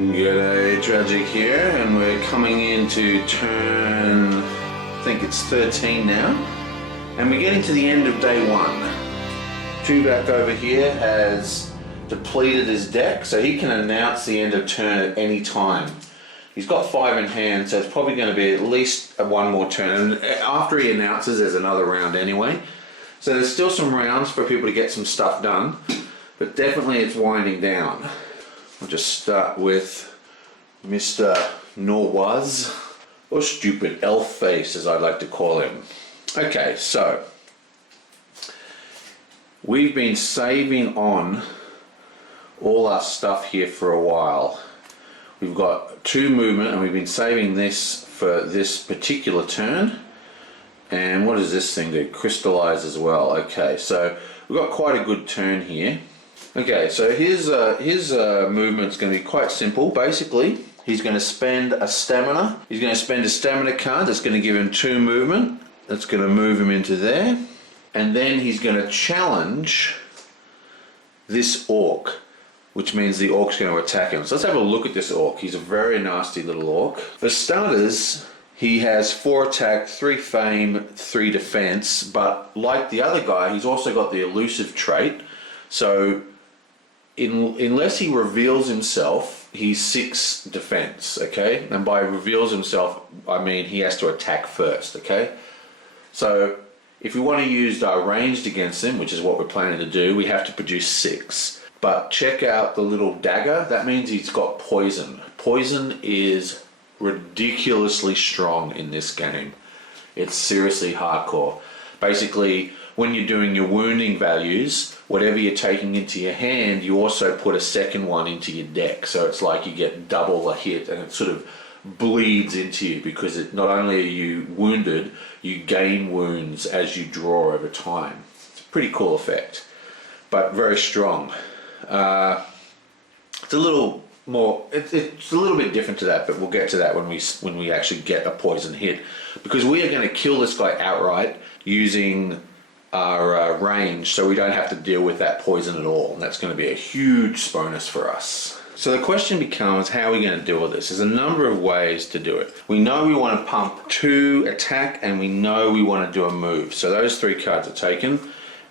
G'day, Tragic here, and we're coming into turn, I think it's 13 now, and we're getting to the end of day one. Tuvok over here has depleted his deck, so he can announce the end of turn at any time. He's got 5 in hand, so it's probably going to be at least one more turn, and after he announces there's another round anyway. So there's still some rounds for people to get some stuff done, but definitely it's winding down. I'll just start with Mr. Norwaz, or Stupid Elf Face as I like to call him. Okay, so we've been saving on all our stuff here for a while. We've got 2 movement and we've been saving this for this particular turn. And what does this thing do? Crystallize as well. Okay, so we've got quite a good turn here. Okay, so his movement's going to be quite simple. Basically, he's going to spend a stamina. He's going to spend a stamina card that's going to give him 2 movement. That's going to move him into there. And then he's going to challenge this orc, which means the orc's going to attack him. So let's have a look at this orc. He's a very nasty little orc. For starters, he has 4 attack, 3 fame, 3 defense, but like the other guy, he's also got the elusive trait. So unless he reveals himself, he's 6 defense, okay? And by reveals himself, I mean he has to attack first, okay? So if we want to use our ranged against him, which is what we're planning to do, we have to produce 6. But check out the little dagger. That means he's got poison. Poison is ridiculously strong in this game. It's seriously hardcore. Basically, when you're doing your wounding values, whatever you're taking into your hand, you also put a second one into your deck. So it's like you get double a hit and it sort of bleeds into you because not only are you wounded, you gain wounds as you draw over time. It's a pretty cool effect, but very strong. It's a little more, it's a little bit different to that, but we'll get to that when we actually get a poison hit, because we are going to kill this guy outright using our range, so we don't have to deal with that poison at all, and that's going to be a huge bonus for us. So the question becomes, how are we going to deal with this? There's a number of ways to do it. We know we want to pump 2 attack, and we know we want to do a move, so those 3 cards are taken.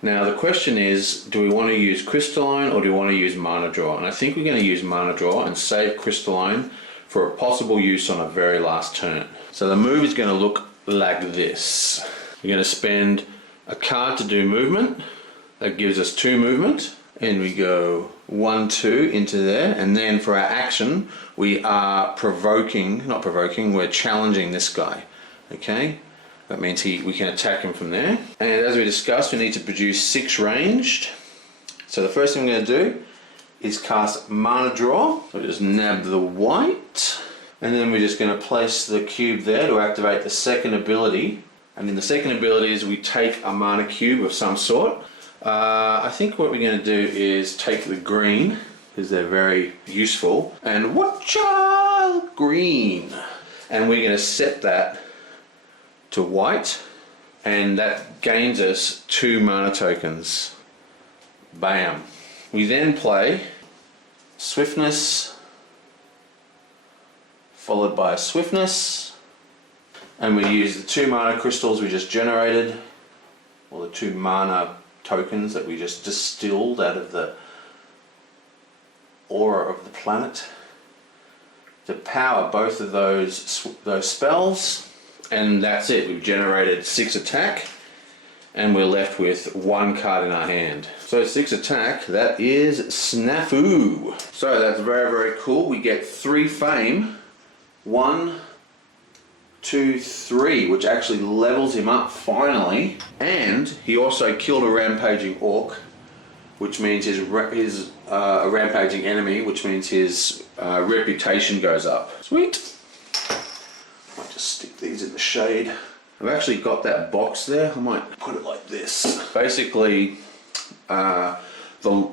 Now the question is, do we want to use Crystalline or do we want to use Mana Draw? And I think we're going to use Mana Draw and save Crystalline for a possible use on a very last turn. So the move is going to look like this. We're going to spend a card to do movement. That gives us 2 movement. And we go 1, 2 into there. And then for our action, we are we're challenging this guy. Okay? That means we can attack him from there. And as we discussed, we need to produce 6 ranged. So the first thing we're going to do is cast Mana Draw. So we just nab the white. And then we're just going to place the cube there to activate the second ability. And in the second ability is we take a mana cube of some sort. I think what we're going to do is take the green, because they're very useful. And watcha green. And we're going to set that to white, and that gains us 2 mana tokens. Bam. We then play Swiftness, followed by Swiftness, and we use the 2 mana crystals we just generated, or the 2 mana tokens that we just distilled out of the aura of the planet, to power both of those spells. And that's it. We've generated 6 attack, and we're left with 1 card in our hand. So 6 attack, that is snafu. So that's very, very cool. We get 3 fame. 1, 2, 3, which actually levels him up finally. And he also killed a rampaging orc, which means a rampaging enemy, which means his reputation goes up. Sweet. I might just stick these in the shade. I've actually got that box there. I might put it like this. Basically, the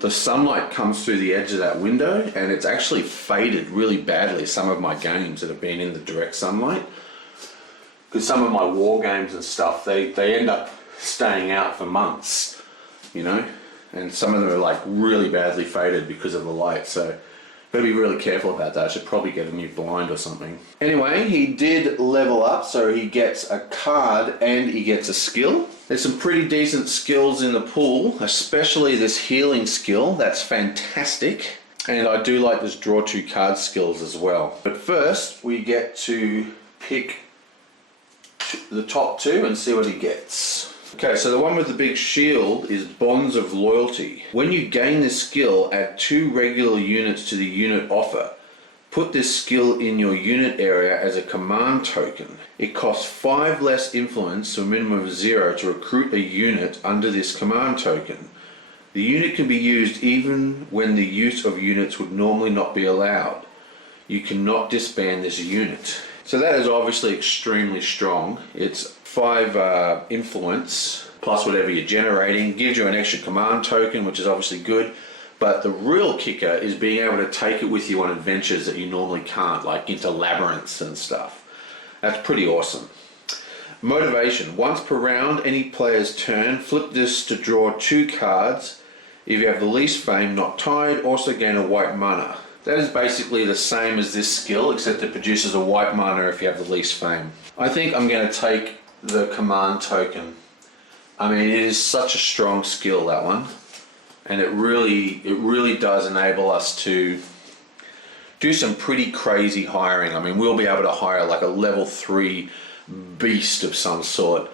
sunlight comes through the edge of that window, and it's actually faded really badly some of my games that have been in the direct sunlight. Because some of my war games and stuff, they end up staying out for months, you know, and some of them are like really badly faded because of the light. So Gotta be really careful about that. I should probably get a new blind or something. Anyway, he did level up, so he gets a card and he gets a skill. There's some pretty decent skills in the pool, especially this healing skill. That's fantastic. And I do like this draw 2 card skills as well. But first, we get to pick the top 2 and see what he gets. Okay, so the one with the big shield is Bonds of Loyalty. When you gain this skill, add 2 regular units to the unit offer. Put this skill in your unit area as a command token. It costs 5 less influence, so a minimum of 0, to recruit a unit under this command token. The unit can be used even when the use of units would normally not be allowed. You cannot disband this unit. So that is obviously extremely strong. It's 5 influence plus whatever you're generating, gives you an extra command token, which is obviously good. But the real kicker is being able to take it with you on adventures that you normally can't, like into labyrinths and stuff. That's pretty awesome. Motivation. Once per round, any player's turn, flip this to draw 2 cards. If you have the least fame, not tied, also gain a white mana. That is basically the same as this skill, except it produces a white mana if you have the least fame. I think I'm going to take the command token. I mean, it is such a strong skill, that one. And it really does enable us to do some pretty crazy hiring. I mean, we'll be able to hire like a level 3 beast of some sort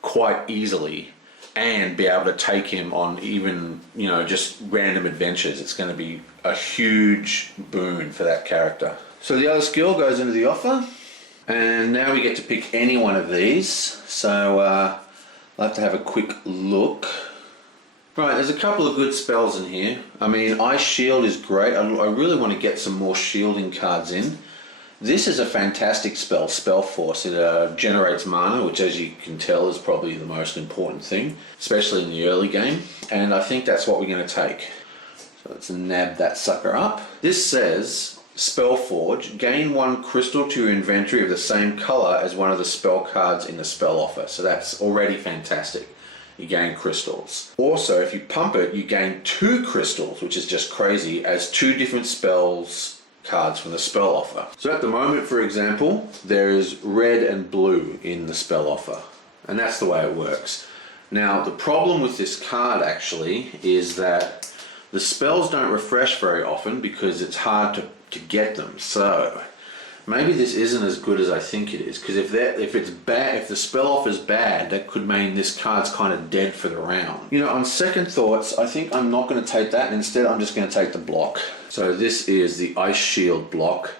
quite easily and be able to take him on even, you know, just random adventures. It's going to be a huge boon for that character. So the other skill goes into the offer, and now we get to pick any one of these. So I'll have to have a quick look. Right, there's a couple of good spells in here. I mean, Ice Shield is great. I really want to get some more shielding cards in. This is a fantastic spell, Spell Force. It generates mana, which as you can tell is probably the most important thing, especially in the early game. And I think that's what we're going to take. So let's nab that sucker up. This says, Spellforge, gain 1 crystal to your inventory of the same color as one of the spell cards in the spell offer. So that's already fantastic. You gain crystals. Also, if you pump it, you gain 2 crystals, which is just crazy, as 2 different spells cards from the spell offer. So at the moment, for example, there is red and blue in the spell offer, and that's the way it works. Now, the problem with this card actually is that the spells don't refresh very often because it's hard to get them. So maybe this isn't as good as I think it is, because if it's bad, if the spell offer is bad, that could mean this card's kind of dead for the round. You know, on second thoughts, I think I'm not going to take that, and instead I'm just going to take the block. So this is the Ice Shield block.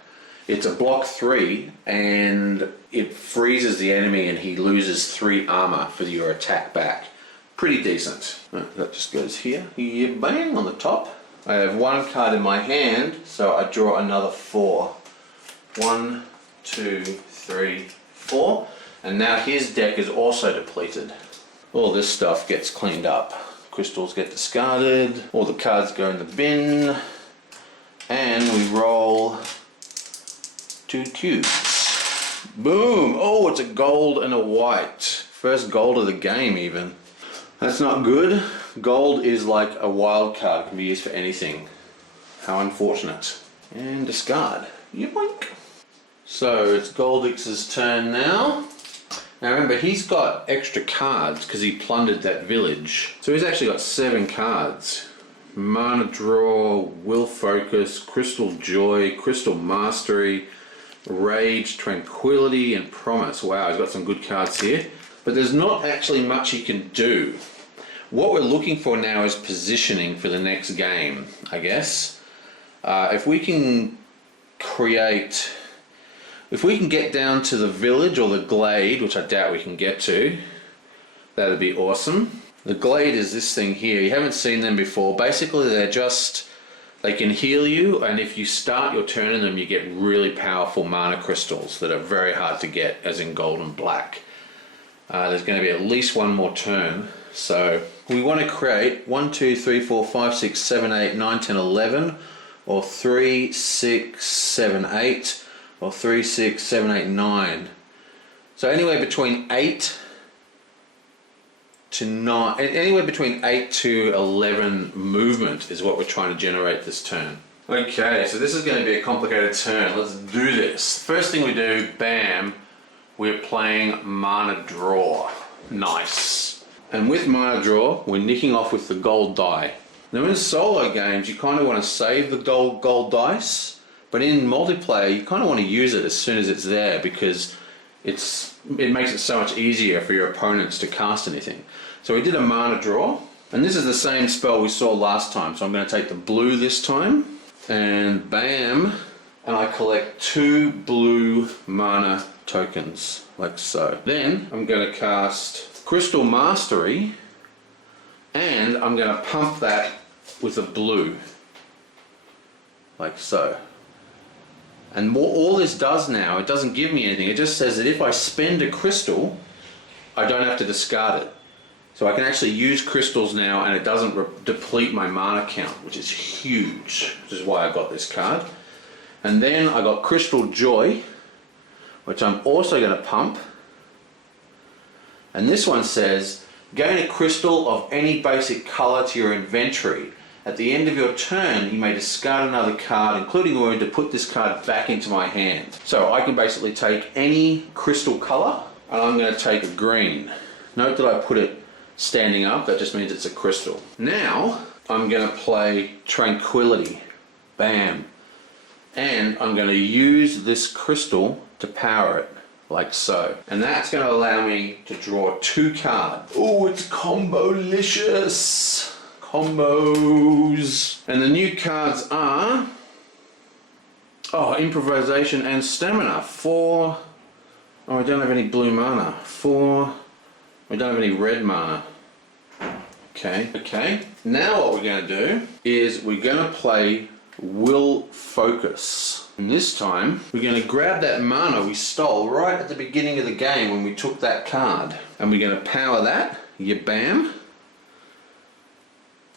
It's a block 3, and it freezes the enemy and he loses 3 armor for your attack back. Pretty decent. That just goes here. Yeah, bang, on the top. I have 1 card in my hand, so I draw another 4. 1, 2, 3, 4. And now his deck is also depleted. All this stuff gets cleaned up. Crystals get discarded, all the cards go in the bin, and we roll 2 cubes. Boom! Oh, it's a gold and a white. First gold of the game even. That's not good. Gold is like a wild card, can be used for anything. How unfortunate. And discard. Yoink! So it's Goldix's turn now. Now remember, he's got extra cards because he plundered that village. So he's actually got 7 cards. Mana Draw, Will Focus, Crystal Joy, Crystal Mastery, Rage, Tranquility, and Promise. Wow, he's got some good cards here. But there's not actually much he can do. What we're looking for now is positioning for the next game, I guess. If we can create... If we can get down to the village or the glade, which I doubt we can get to, that'd be awesome. The glade is this thing here. You haven't seen them before. Basically, they can heal you, and if you start your turn in them, you get really powerful mana crystals that are very hard to get, as in gold and black. There's going to be at least 1 more turn. So we want to create 1, 2, 3, 4, 5, 6, 7, 8, 9, 10, 11, or 3, 6, 7, 8, or 3, 6, 7, 8, 9. So anywhere between 8 to 9, anywhere between 8 to 11 movement is what we're trying to generate this turn. Okay, so this is going to be a complicated turn. Let's do this. First thing we do, bam, we're playing mana draw. Nice. And with mana draw, we're nicking off with the gold die. Now in solo games, you kind of want to save the gold dice, but in multiplayer, you kind of want to use it as soon as it's there because it makes it so much easier for your opponents to cast anything. So we did a mana draw, and this is the same spell we saw last time. So I'm going to take the blue this time, and bam, and I collect 2 blue mana tokens, like so. Then I'm going to cast Crystal Mastery, and I'm going to pump that with a blue, like so. And all this does now, it doesn't give me anything, it just says that if I spend a crystal, I don't have to discard it. So I can actually use crystals now and it doesn't deplete my mana count, which is huge, which is why I got this card. And then I got Crystal Joy, which I'm also going to pump. And this one says, gain a crystal of any basic color to your inventory. At the end of your turn, you may discard another card, including a wound, to put this card back into my hand. So I can basically take any crystal color, and I'm going to take a green. Note that I put it standing up, that just means it's a crystal. Now, I'm going to play Tranquility. Bam. And I'm going to use this crystal to power it, like so. And that's going to allow me to draw 2 cards. Oh, it's combo-licious. Combos. And the new cards are Improvisation and Stamina. 4. Oh, I don't have any blue mana. 4. I don't have any red mana. Okay. Now what we're going to do is we're going to play Will Focus. And this time we're going to grab that mana we stole right at the beginning of the game when we took that card. And we're going to power that. Bam.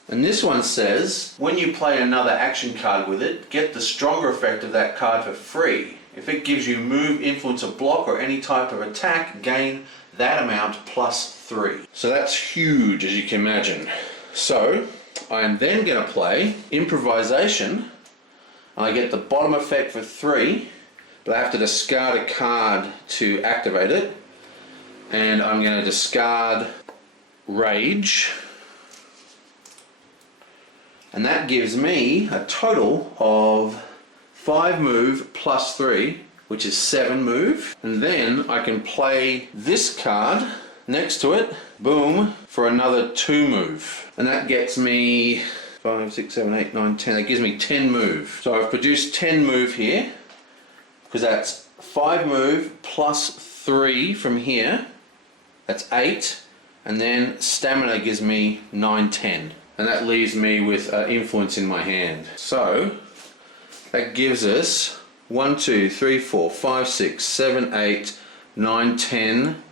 And this one says, when you play another action card with it, get the stronger effect of that card for free. If it gives you move, influence, or block, or any type of attack, gain that amount plus 3. So that's huge, as you can imagine. So I am then going to play Improvisation, and I get the bottom effect for 3, but I have to discard a card to activate it. And I'm going to discard Rage. And that gives me a total of 5 move plus 3, which is 7 move. And then I can play this card next to it, boom, for another 2 move. And that gets me 5, 6, 7, 8, 9, 10. That gives me 10 move. So I've produced 10 move here, because that's 5 move plus 3 from here. That's 8. And then stamina gives me 9, 10. And that leaves me with influence in my hand. So that gives us 1, 2, 3, 4, 5, 6, 7, 8, 9, 10.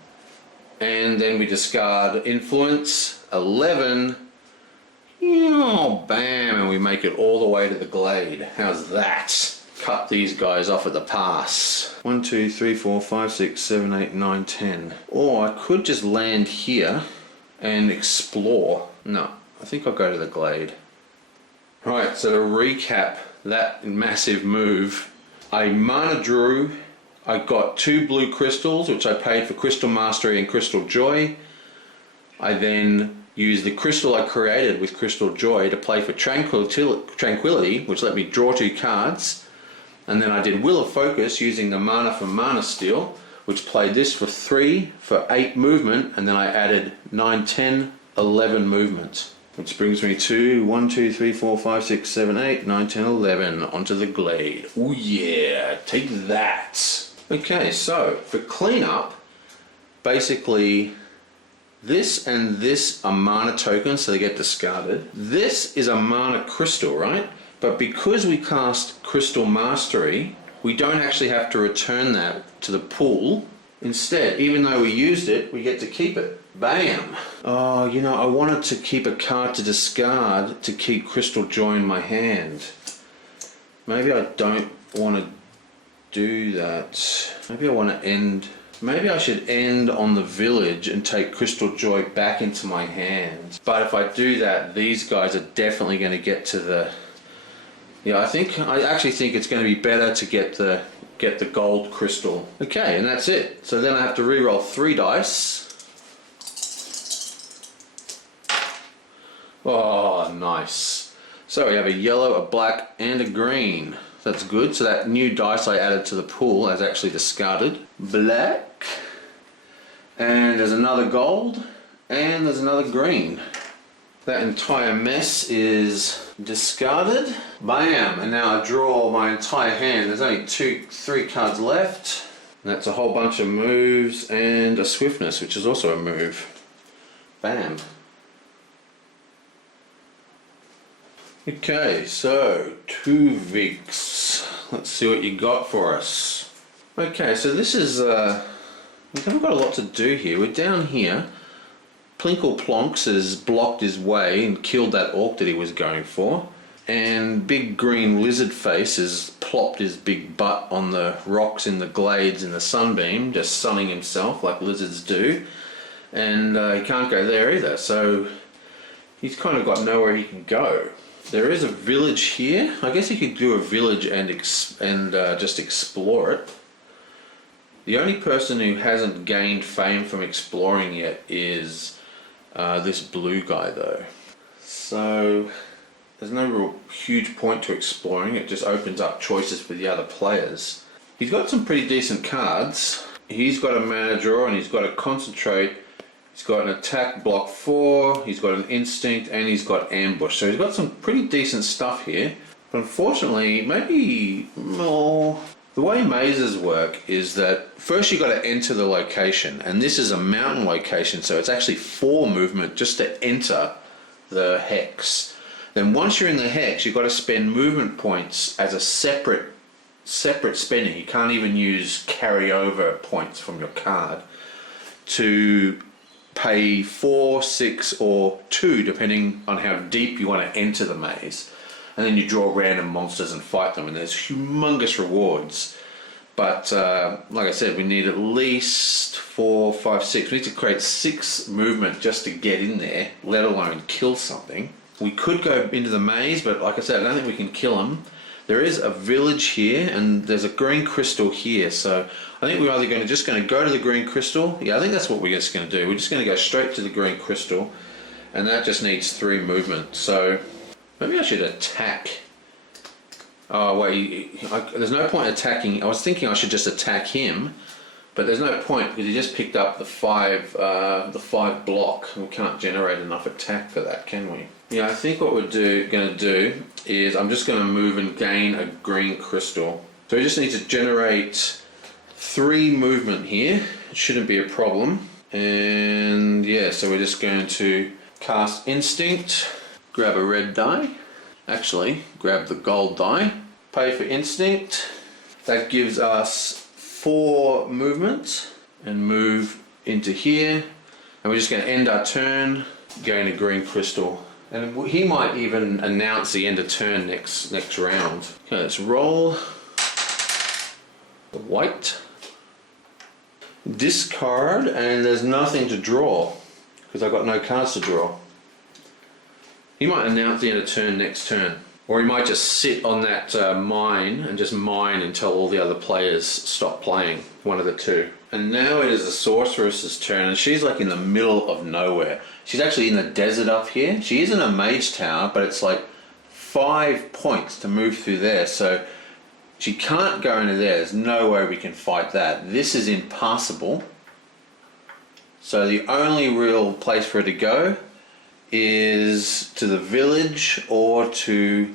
And then we discard influence, 11. Oh, bam, and we make it all the way to the glade. How's that? Cut these guys off at the pass. 1, 2, 3, 4, 5, 6, 7, 8, 9, 10. Or I could just land here and explore. No. I think I'll go to the glade. Right, so to recap that massive move, I mana drew, I got 2 blue crystals, which I paid for Crystal Mastery and Crystal Joy. I then used the crystal I created with Crystal Joy to play for Tranquility, which let me draw 2 cards. And then I did Will of Focus using the mana from Mana Steal, which played this for 3 for 8 movement, and then I added 9, 10, 11 movement. Which brings me to 1, 2, 3, 4, 5, 6, 7, 8, 9, 10, 11 onto the glade. Oh yeah, take that. Okay, so for cleanup, basically this and this are mana tokens, so they get discarded. This is a mana crystal, right? But because we cast Crystal Mastery, we don't actually have to return that to the pool. Instead, even though we used it, we get to keep it. Bam! Oh, you know, I wanted to keep a card to discard to keep Crystal Joy in my hand. Maybe I don't want to do that. Maybe I want to end... Maybe I should end on the village and take Crystal Joy back into my hand. But if I do that, these guys are definitely going to get to Yeah, I actually think it's going to be better to get the gold crystal. Okay, and that's it. So then I have to re-roll 3 dice. Oh, nice. So we have a yellow, a black, and a green. That's good. So that new dice I added to the pool has actually discarded. Black. And there's another gold. And there's another green. That entire mess is discarded. Bam! And now I draw my entire hand. There's only 3 cards left. And that's a whole bunch of moves and a swiftness, which is also a move. Bam. Okay, so 2 Vigs. Let's see what you got for us. Okay, so this is, we haven't got a lot to do here. We're down here. Plinkle Plonks has blocked his way and killed that orc that he was going for. And Big Green Lizard Face has plopped his big butt on the rocks in the glades in the sunbeam, just sunning himself like lizards do. And he can't go there either, so he's kind of got nowhere he can go. There is a village here. I guess he could do a village and just explore it. The only person who hasn't gained fame from exploring yet is this blue guy though. So there's no real huge point to exploring. It just opens up choices for the other players. He's got some pretty decent cards. He's got a mana draw and he's got a concentrate. He's got an attack block 4, he's got an instinct, and he's got ambush. So he's got some pretty decent stuff here. But unfortunately, maybe more... The way mazes work is that first you've got to enter the location, and this is a mountain location, so it's actually 4 movement just to enter the hex. Then once you're in the hex, you've got to spend movement points as a separate spending. You can't even use carryover points from your card to pay 4, 6, or 2, depending on how deep you want to enter the maze. And then you draw random monsters and fight them, and there's humongous rewards. But like I said, we need at least 4, 5, 6. We need to create 6 movement just to get in there, let alone kill something. We could go into the maze, but like I said, I don't think we can kill them. There is a village here, and there's a green crystal here, so I think we're either going to go to the green crystal. Yeah, I think that's what we're just going to do. We're just going to go straight to the green crystal, and that just needs 3 movement. So maybe I should attack. Oh wait, there's no point attacking. I was thinking I should just attack him, but there's no point because he just picked up the 5 block. We can't generate enough attack for that, can we? Yeah, I think what we're going to do is I'm just going to move and gain a green crystal. So we just need to generate 3 movement here. It shouldn't be a problem. And yeah, so we're just going to cast Instinct, grab a red die. Actually, grab the gold die. Pay for Instinct. That gives us 4 movement and move into here. And we're just going to end our turn, gain a green crystal. And he might even announce the end of turn next round. Okay, let's roll the white. Discard, and there's nothing to draw because I've got no cards to draw. He might announce the end of turn next turn. Or he might just sit on that mine and just mine until all the other players stop playing. One of the 2. And now it is the sorceress's turn, and she's like in the middle of nowhere. She's actually in the desert up here. She is in a mage tower, but it's like 5 points to move through there. So she can't go into there. There's no way we can fight that. This is impassable. So the only real place for her to go is to the village or to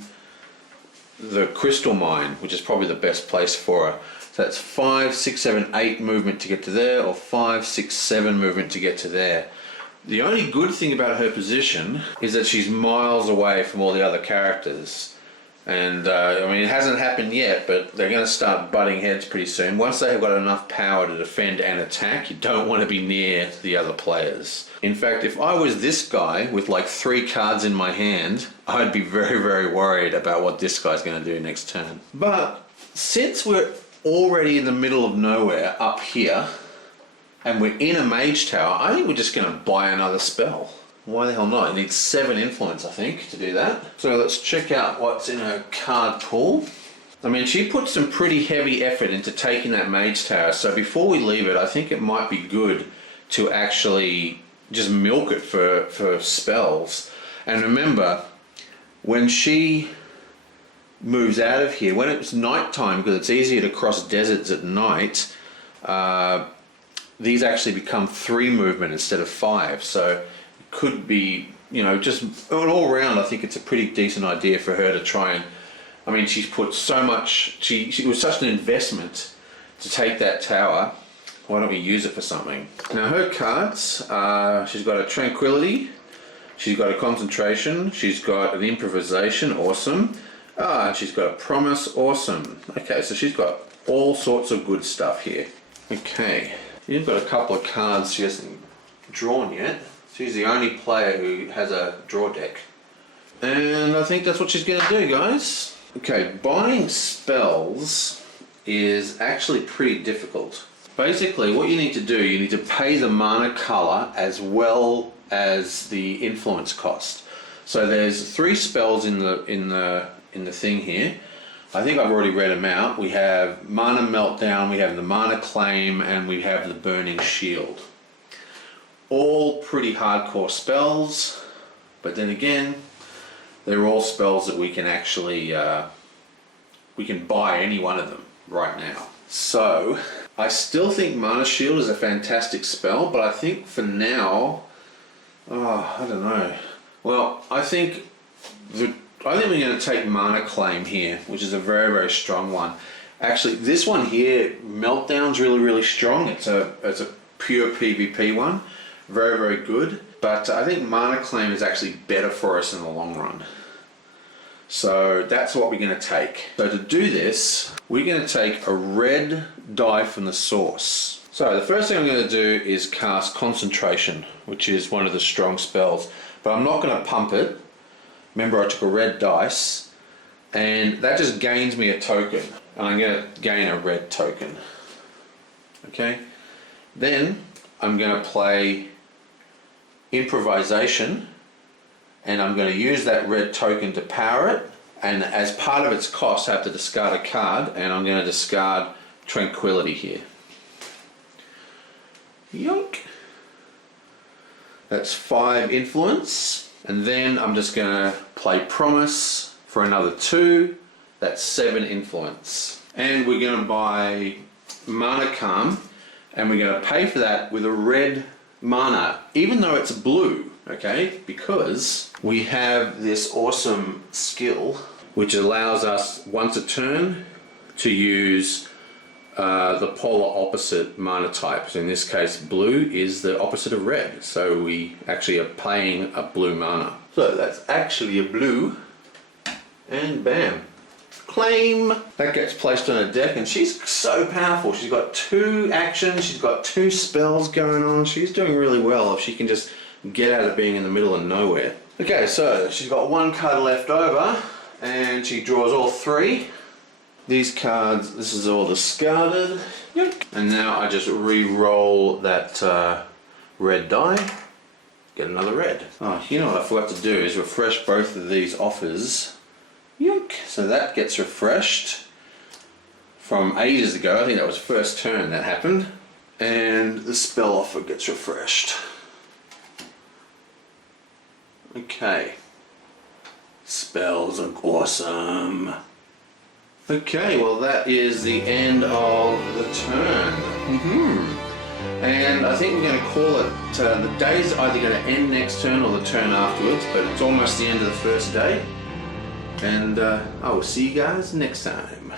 the crystal mine, which is probably the best place for her. So that's 5, 6, 7, 8 movement to get to there, or 5, 6, 7 movement to get to there. The only good thing about her position is that she's miles away from all the other characters. And I mean, it hasn't happened yet, but they're going to start butting heads pretty soon. Once they have got enough power to defend and attack, you don't want to be near the other players. In fact, if I was this guy with like 3 cards in my hand, I'd be very, very worried about what this guy's going to do next turn. But since we're already in the middle of nowhere up here, and we're in a mage tower, I think we're just going to buy another spell. Why the hell not? It needs 7 influence, I think, to do that. So let's check out what's in her card pool. I mean, she put some pretty heavy effort into taking that Mage Tower, so before we leave it, I think it might be good to actually just milk it for spells. And remember, when she moves out of here, when it's nighttime, because it's easier to cross deserts at night, these actually become 3 movement instead of 5. So it could be, you know, just all around, I think it's a pretty decent idea for her to try and, I mean, she's put so much, it was such an investment to take that tower. Why don't we use it for something? Now her cards, she's got a Tranquility, she's got a Concentration, she's got an Improvisation, awesome. And she's got a Promise, awesome. Okay, so she's got all sorts of good stuff here. Okay, you've got a couple of cards she hasn't drawn yet. She's the only player who has a draw deck. And I think that's what she's gonna do, guys. Okay, buying spells is actually pretty difficult. Basically, what you need to do, you need to pay the mana color as well as the influence cost. So there's 3 spells in the thing here. I think I've already read them out. We have Mana Meltdown, we have the Mana Claim, and we have the Burning Shield. All pretty hardcore spells, but then again, they're all spells that we can actually, we can buy any one of them right now. So, I still think Mana Shield is a fantastic spell, but I think for now, I don't know. Well, I think we're going to take Mana Claim here, which is a very, very strong one. Actually, this one here, Meltdown's really, really strong. It's a pure PvP one. Very, very good. But I think Mana Claim is actually better for us in the long run. So that's what we're going to take. So to do this, we're going to take a red die from the source. So the first thing I'm going to do is cast Concentration, which is one of the strong spells. But I'm not going to pump it. Remember, I took a red dice, and that just gains me a token. And I'm going to gain a red token. Okay? Then I'm going to play Improvisation, and I'm going to use that red token to power it, and as part of its cost I have to discard a card, and I'm going to discard Tranquility here. Yoink! That's 5 influence, and then I'm just going to play Promise for another 2, that's 7 influence. And we're going to buy Mana Calm, and we're going to pay for that with a red mana, even though it's blue, okay? Because we have this awesome skill which allows us once a turn to use the polar opposite mana type. So in this case, blue is the opposite of red, so we actually are paying a blue mana. So that's actually a blue, and bam, claim. That gets placed on a deck, and she's so powerful. She's got 2 actions, she's got 2 spells going on. She's doing really well if she can just get out of being in the middle of nowhere. Okay, so she's got 1 card left over, and she draws all 3. These cards, this is all discarded. Yep. And now I just re-roll that red die, get another red. Oh, you know what I forgot to do is refresh both of these offers. Yoink. So that gets refreshed from ages ago. I think that was first turn that happened. And the spell offer gets refreshed. Okay. Spells are awesome. Okay, well that is the end of the turn. And I think we're going to call it, the day's either going to end next turn or the turn afterwards, but it's almost the end of the first day. And I will see you guys next time.